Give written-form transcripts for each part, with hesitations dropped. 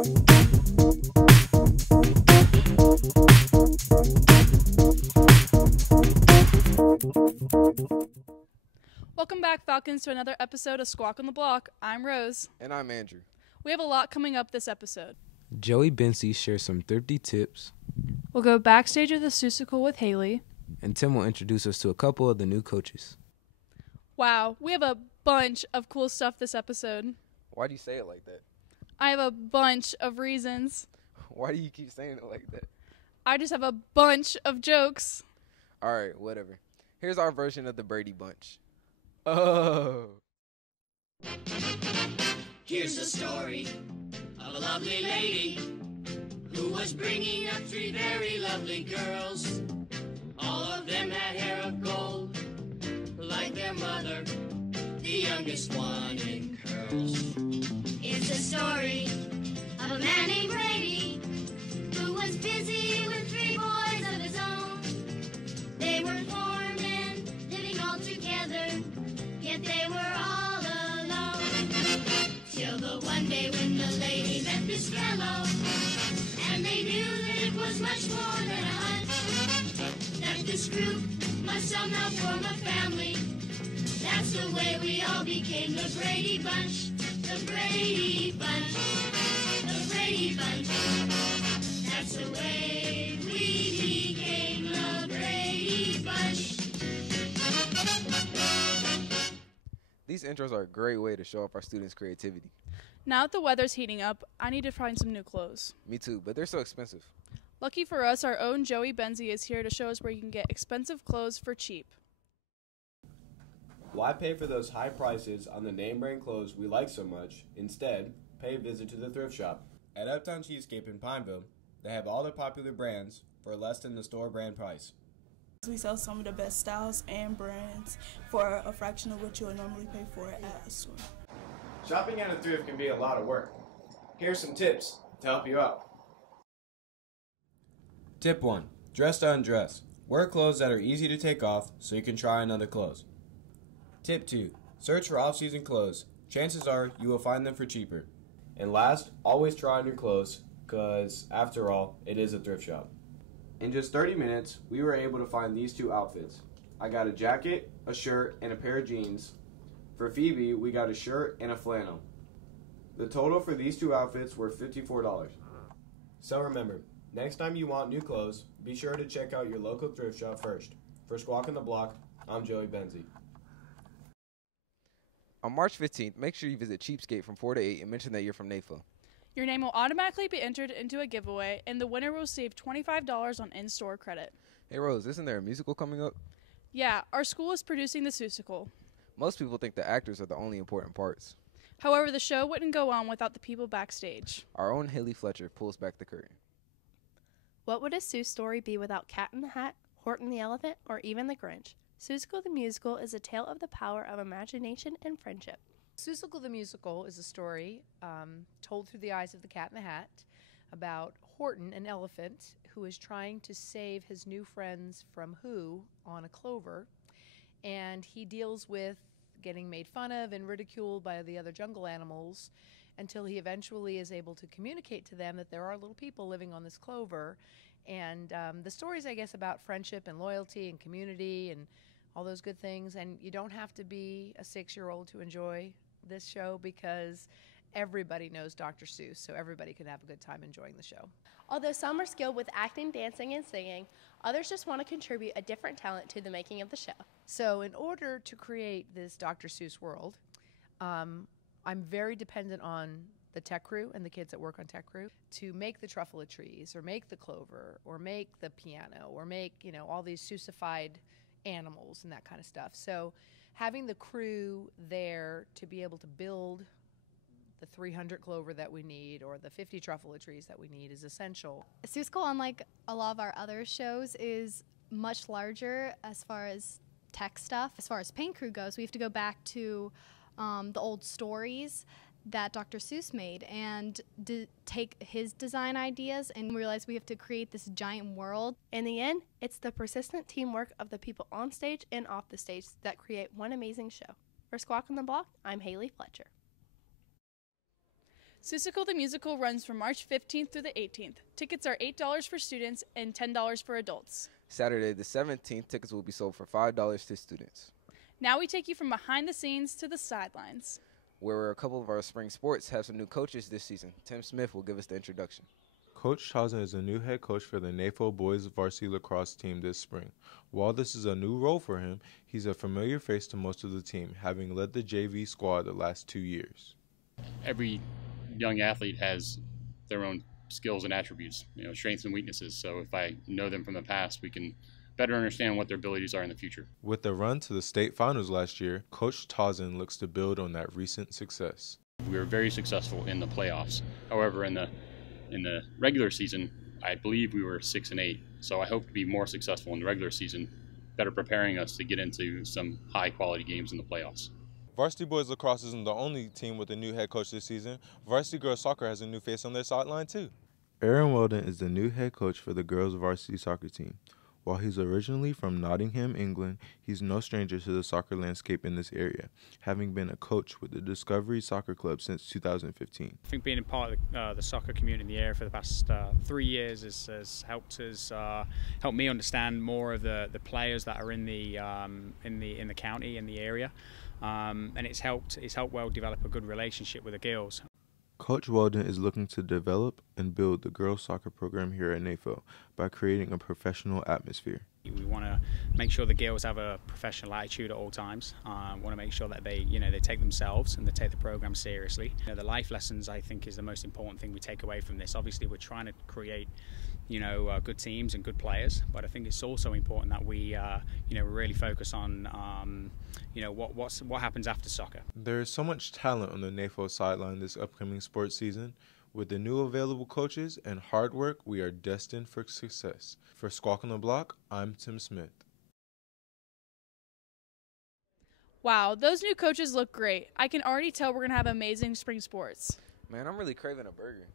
Welcome back, Falcons, to another episode of Squawk on the Block. I'm Rose. And I'm Andrew. We have a lot coming up this episode. Joey Bency shares some thrifty tips. We'll go backstage at the Seussical with Haley. And Tim will introduce us to a couple of the new coaches. Wow, we have a bunch of cool stuff this episode. Why do you say it like that? I have a bunch of reasons. Why do you keep saying it like that? I just have a bunch of jokes. All right, whatever. Here's our version of the Brady Bunch. Oh. Here's the story of a lovely lady who was bringing up three very lovely girls. All of them had hair of gold, like their mother, the youngest one in curls. It's a story of a man named Brady who was busy with three boys of his own. They were four men living all together, yet they were all alone. Till the one day when the lady met this fellow, and they knew that it was much more than a hunch, that this group must somehow form a family. That's the way we all became the Brady Bunch. The Brady Bunch. The Brady Bunch. That's the way we became the Brady Bunch. These intros are a great way to show off our students' creativity. Now that the weather's heating up, I need to find some new clothes. Me too, but they're so expensive. Lucky for us, our own Joey Benzy is here to show us where you can get expensive clothes for cheap. Why pay for those high prices on the name brand clothes we like so much? Instead, pay a visit to the thrift shop. At Uptown Cheesecake in Pineville, they have all their popular brands for less than the store brand price. We sell some of the best styles and brands for a fraction of what you would normally pay for it at a store. Shopping at a thrift can be a lot of work. Here's some tips to help you out. Tip 1. Dress to undress. Wear clothes that are easy to take off so you can try on other clothes. Tip 2. Search for off-season clothes. Chances are you will find them for cheaper. And last, always try on your clothes, because after all, it is a thrift shop. In just 30 minutes, we were able to find these two outfits. I got a jacket, a shirt, and a pair of jeans. For Phoebe, we got a shirt and a flannel. The total for these two outfits were $54. So remember, next time you want new clothes, be sure to check out your local thrift shop first. For Squawk on the Block, I'm Joey Benzy. On March 15th, make sure you visit Cheapskate from 4 to 8 and mention that you're from NAFLA. Your name will automatically be entered into a giveaway, and the winner will receive $25 on in-store credit. Hey Rose, isn't there a musical coming up? Yeah, our school is producing the Seussical. Most people think the actors are the only important parts. However, the show wouldn't go on without the people backstage. Our own Haley Fletcher pulls back the curtain. What would a Seuss story be without Cat in the Hat, Horton the Elephant, or even the Grinch? Seussical the Musical is a tale of the power of imagination and friendship. Seussical the Musical is a story told through the eyes of the Cat in the Hat about Horton, an elephant, who is trying to save his new friends from Who on a clover, and he deals with getting made fun of and ridiculed by the other jungle animals until he eventually is able to communicate to them that there are little people living on this clover. And the story is, I guess, about friendship and loyalty and community and all those good things. And you don't have to be a 6-year-old to enjoy this show because everybody knows Dr. Seuss, so everybody can have a good time enjoying the show. Although some are skilled with acting, dancing, and singing, others just want to contribute a different talent to the making of the show. So in order to create this Dr. Seuss world, I'm very dependent on the tech crew and the kids that work on tech crew to make the truffle trees or make the clover or make the piano or make, all these Seussified animals and that kind of stuff. So having the crew there to be able to build the 300 clover that we need or the 50 truffle trees that we need is essential. Seussical, unlike a lot of our other shows, is much larger as far as tech stuff. As far as paint crew goes, we have to go back to the old stories that Dr. Seuss made and take his design ideas and realize we have to create this giant world. In the end, it's the persistent teamwork of the people on stage and off the stage that create one amazing show. For Squawk on the Block, I'm Haley Fletcher. Seussical the Musical runs from March 15th through the 18th. Tickets are $8 for students and $10 for adults. Saturday the 17th, tickets will be sold for $5 to students. Now we take you from behind the scenes to the sidelines, Where a couple of our spring sports have some new coaches this season. Tim Smith will give us the introduction. Coach Chazin is a new head coach for the NAFO boys varsity lacrosse team this spring. While this is a new role for him, he's a familiar face to most of the team, having led the JV squad the last 2 years. Every young athlete has their own skills and attributes, strengths and weaknesses. So if I know them from the past, we can better understand what their abilities are in the future. With the run to the state finals last year, Coach Chazin looks to build on that recent success. We were very successful in the playoffs. However, in the regular season, I believe we were 6-8. So I hope to be more successful in the regular season, better preparing us to get into some high-quality games in the playoffs. Varsity boys lacrosse isn't the only team with a new head coach this season. Varsity girls soccer has a new face on their sideline too. Aaron Weldon is the new head coach for the girls varsity soccer team. While he's originally from Nottingham, England, he's no stranger to the soccer landscape in this area, having been a coach with the Discovery Soccer Club since 2015. I think being a part of the soccer community in the area for the past 3 years has helped me understand more of the players that are in the county, in the area, and it's helped well develop a good relationship with the girls. Coach Weldon is looking to develop and build the girls soccer program here at NAFO by creating a professional atmosphere. We want to make sure the girls have a professional attitude at all times. Want to make sure that they take themselves and they take the program seriously. The life lessons, I think, is the most important thing we take away from this. Obviously, we're trying to create good teams and good players, but I think it's also important that we really focus on what happens after soccer. There is so much talent on the NAFO sideline this upcoming sports season. With the new available coaches and hard work, we are destined for success. For Squawk on the Block, I'm Tim Smith. Wow, those new coaches look great. I can already tell we're going to have amazing spring sports. Man, I'm really craving a burger.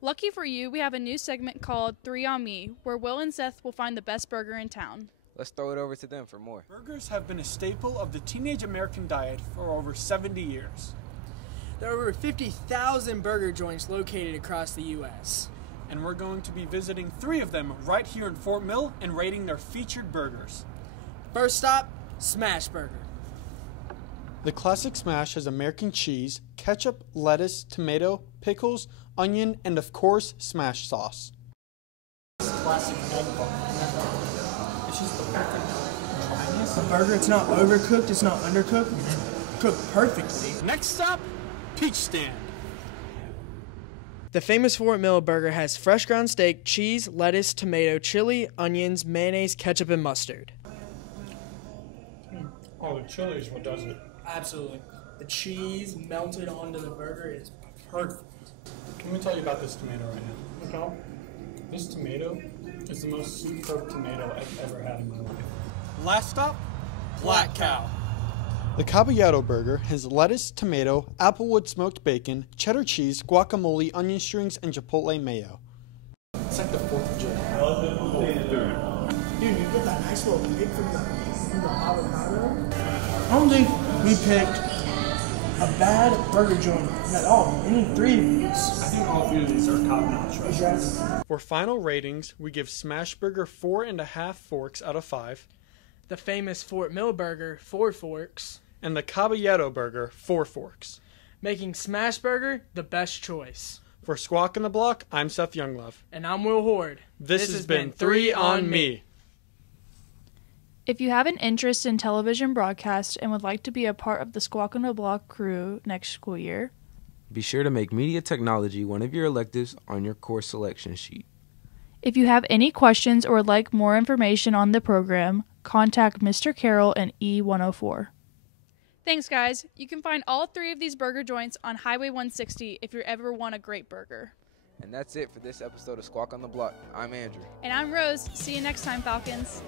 Lucky for you, we have a new segment called 3 on Me, where Will and Seth will find the best burger in town. Let's throw it over to them for more. Burgers have been a staple of the teenage American diet for over 70 years. There are over 50,000 burger joints located across the U.S. And we're going to be visiting 3 of them right here in Fort Mill and rating their featured burgers. First stop, Smash Burger. The classic Smash has American cheese, ketchup, lettuce, tomato, pickles, onion, and of course, Smash sauce. Classic egg bar. It's just the perfect the burger. It's not overcooked, it's not undercooked, it's cooked perfectly. Next stop, Peach Stand. The famous Fort Mill burger has fresh ground steak, cheese, lettuce, tomato, chili, onions, mayonnaise, ketchup, and mustard. Oh, the chili is what does it. Absolutely. The cheese melted onto the burger is perfect. Let me tell you about this tomato right now. Okay. This tomato is the most superb tomato I've ever had in my life. Last stop, Black Cow. The Caballero burger has lettuce, tomato, applewood smoked bacon, cheddar cheese, guacamole, onion strings, and chipotle mayo. It's like the 4th of July. Dude, you get that nice little bit from the avocado. I don't think we picked a bad burger joint at all. Any 3 of these. I think all 3 of these are top-notch. Exactly. For final ratings, we give Smash Burger 4.5 forks out of 5. The famous Fort Mill burger, 4 forks. And the Caballero burger, 4 forks. Making Smash Burger the best choice. For Squawk on the Block, I'm Seth Younglove. And I'm Will Horde. This has been 3 on Me. If you have an interest in television broadcast and would like to be a part of the Squawk on the Block crew next school year, be sure to make media technology one of your electives on your course selection sheet. If you have any questions or would like more information on the program, contact Mr. Carroll and E104. Thanks, guys. You can find all 3 of these burger joints on Highway 160 if you ever want a great burger. And that's it for this episode of Squawk on the Block. I'm Andrew. And I'm Rose. See you next time, Falcons.